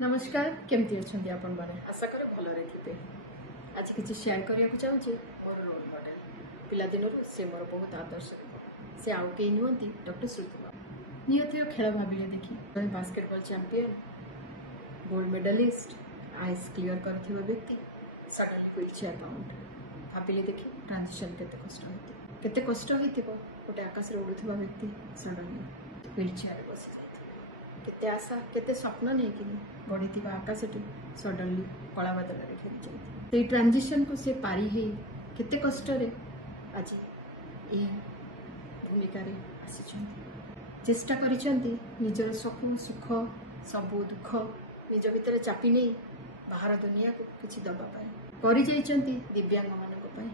नमस्कार केमती अच्छा आपण मैंने आशा करे भल थे आज किसी शेयर करने चाहूँगी मोर रोल मॉडल पिलादिन से मोर बहुत आदर्श से आउ कई नुहति डॉक्टर श्रुति नियति खेल भाविले देखी basketball champion gold medalist IAS clear कर व्यक्ति सडनली व्हील चेयर बाउंड भाविले देखी ट्रांजिशन केते कष्ट होइथिबो गोटे आकाश रे उड़ुथिबा व्यक्ति सडनली व्हील चेयर रे बसी केते आशा केते स्वप्न नहीं कि बढ़ी आकाश सडनली कला बादल घेरी जाए ट्रांजिशन को से पारी है केते कष्ट रे आज ये भूमिका आसी चेष्टा करिसेंती निजर सुख सबू दुख निज भितर चापी नहीं बाहर दुनिया को किसी दबा करी जाइछंती दिव्यांग मान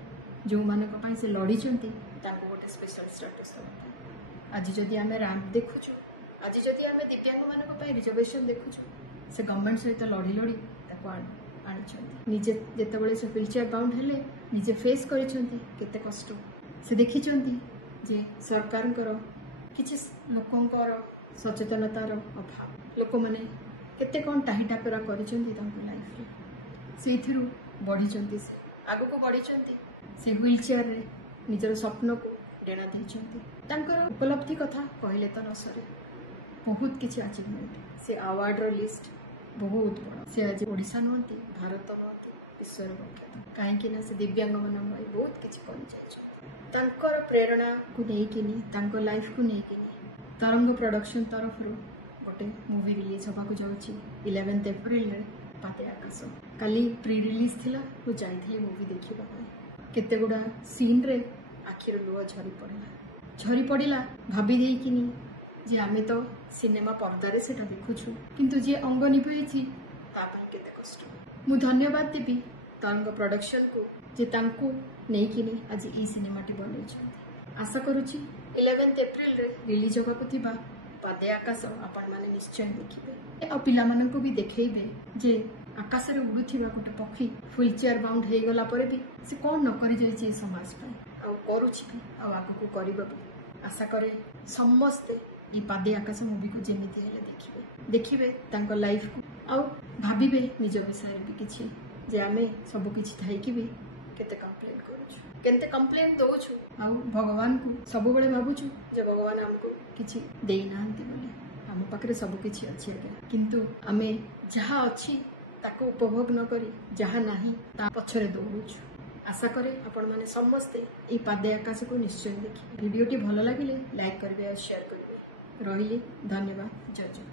जो मान से लड़ी गोटे स्पेशल स्टेटस आज जदि आम रैंप देखुचु आज जदि आम दिव्यांग मान रिजर्वेशन देखुचु से गवर्नमेंट सहित लड़ी लड़ी निजे जितेबाला से व्हील चेयर बाउंड हेले निजे फेस करते कष्ट से देखी जे सरकार किसी लोकंर सचेतनतार अभाव लोक मैंने केते कौन टाही टापेरा कर लाइफ से बढ़ी से आग को बढ़ी से व्हील चेयर रे निजर स्वप्न को डेणा देकर उपलब्धि कथा कहले तो न सरे बहुत किसी अचिवमेंट से अवार्ड लिस्ट बहुत बड़ा से आज ओडिशा नुहति भारत नुहति विश्वर प्रख्यात कहीं से दिव्यांग मान बहुत किसी कर प्रेरणा को लेकिन लाइफ को लेकिन तरंग प्रोडक्शन तरफ गोटे मूवी रिलीज होगा जाऊँगी 11 एप्रिल पाते आकाश काली प्री रिलीज थिला तो जाइए मूवी देखा केते गुड़ा सीन रे आखिर लुह झरी पड़ा भाभी देकिनी जे आमे तो सिनेमा पर्दार से देखुछु किंतु जे अंग निभे केते कष्ट मु धन्यवाद देवी तरंग प्रोडक्शन को जे तांको नहीं आज ई सिनेमाटी बन आशा करुच्ची 11 एप्रिल रे रिलीज होगा पादे आकाश आपण माने निश्चय देखिए आ पिला मानन को भी देखेबे जे आकाश रे उड़ुथिबा गोटे पक्षी व्हील चेयर बाउंड हे गला परे भी से कौन न करि जाय छी समाज पे आ करूछि भी आ आगु को करबा भी आशा करे समस्ते ये पादे आकाश मूवी को जमीती हेले देखिए लाइफ को आउ भाविबे निज विषय भी किछि जे आमे सब किछि थाइकी भी केते कंप्लेन करूछु केते कंप्लेन दउछु आउ भगवान को सब बेले भाबुछु जे भगवान हमको किछि देई नांती बोले हम पाखरे सब किछि अछि आगे किंतु आमे जहा अछि ताको उपभोग न करी जहा नाही ता पछरे दौड़ुछु आशा करे आपण माने समस्ते ई पादे आकाश को निश्चय देखि वीडियोटी भल लागिले लाइक करबे और शेयर करबे रहिले धन्यवाद जय जय।